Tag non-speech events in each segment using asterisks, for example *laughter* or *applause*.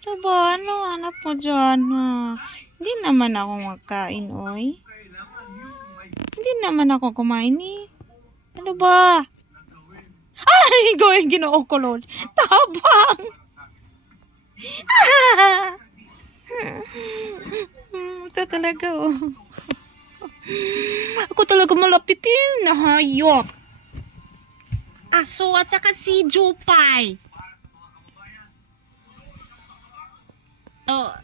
Ito ba? Ano hanap mo dyan, ha? Hindi naman ako magkain, oy. Hindi naman ako kumain, eh. Ano ba? Ay, gawin ginoo ko, Lord. Tabang! Ah! Ito talaga, oh. Ako talaga malapitin na hayop. Aso at saka si Jupay. Oh,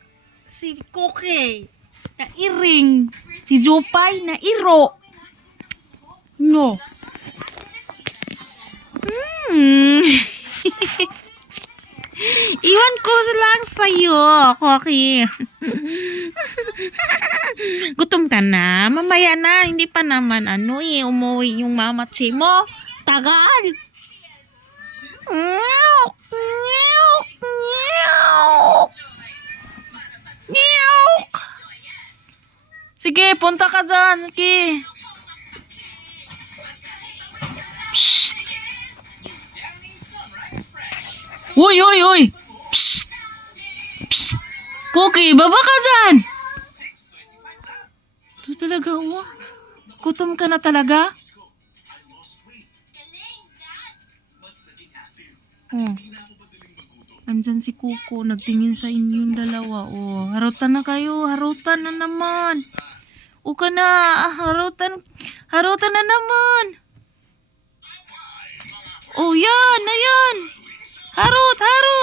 si Koke. Na iring. Si Jupay na iro. No. Hmm. *laughs* Iwan ko lang sa'yo, Koki. *laughs* Gutom ka na? Mamaya na. Hindi pa naman ano eh. Umuwi yung mamatsi mo. Tagal. Meow. Sige, punta ka dyan. Sige. Psst. Uy, uy, uy. Psst. Psst. Cookie, baba ka dyan. Ito talaga, oh. Gutom ka na talaga? Oh. Andyan si Kuko, nagtingin sa inyong dalawa. Oh, harutan na kayo, harutan na naman. O ka na, ah, harutan, harutan na naman. Oh, yan, ayan. Harut, harut.